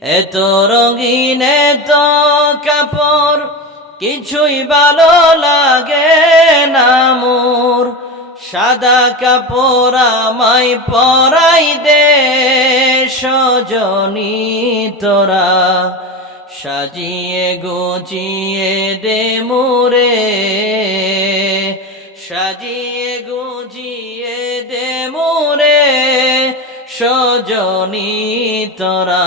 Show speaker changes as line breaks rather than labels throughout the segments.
এত রঙিন এত কাপড়, কিছুই ভালো লাগে না মোর। সাদা কাপড় আমায় পরাই দে সজনী তোরা। সাজিয়ে গুজিয়ে দে মোরে। সাজিয়ে গুজিয়ে দে মোরে সজনী তোরা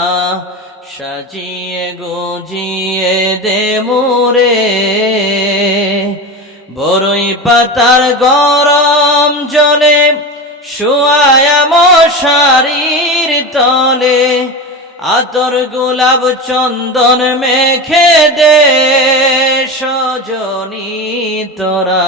সাজিয়ে গুজিয়ে দে মোরে। বরই পাতার গরম জলে শুয়ায়া মশারির তলে, আতর গোলাপ চন্দন মেখে দে সজনী তোরা।